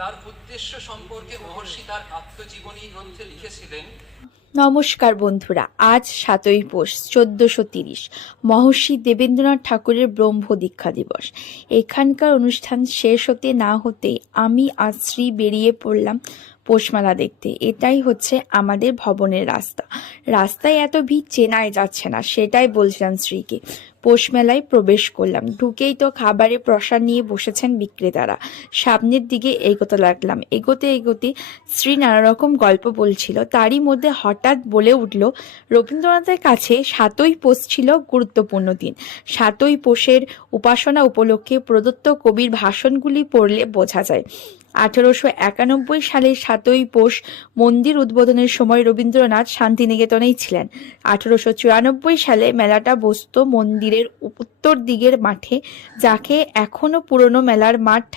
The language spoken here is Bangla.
তার উদ্দেশ্য সম্পর্কে মহর্ষি তার আত্মজীবনী গ্রন্থে লিখেছিলেন। নমস্কার বন্ধুরা, আজ ৭ই পৌষ ১৪৩০ মহর্ষি দেবেন্দ্রনাথ ঠাকুরের ব্রহ্ম দীক্ষা দিবস। এখানকার অনুষ্ঠান শেষ হতে না হতেই আমি আর শ্রী বেরিয়ে পড়লাম পৌষমেলা দেখতে। এটাই হচ্ছে আমাদের ভবনের রাস্তা। রাস্তায় এত ভিড় চেনাই যাচ্ছে না, সেটাই বলছিলাম শ্রীকে। পৌষমেলায় প্রবেশ করলাম, ঢুকেই তো খাবারের প্রসাদ নিয়ে বসেছেন বিক্রেতারা। সামনের দিকে এগোতে লাগলাম। এগোতে এগোতে শ্রী নানা রকম গল্প বলছিল, তারই মধ্যে হঠাৎ বলে উঠল, রবীন্দ্রনাথের কাছে ৭ই পৌষ ছিল গুরুত্বপূর্ণ দিন। ৭ই পৌষের উপাসনা উপলক্ষে প্রদত্ত কবির ভাষণগুলি পড়লে বোঝা যায় ১৮৯১ সালে ৭ই পৌষ মন্দির উদ্বোধনের সময় রবীন্দ্রনাথ শান্তিনিকেতনেই ছিলেন। ১৮৯৪ সালে মেলাটা বসত মন্দিরের উত্তর দিকের মাঠে, যাকে এখনো পুরনো মেলার মাঠ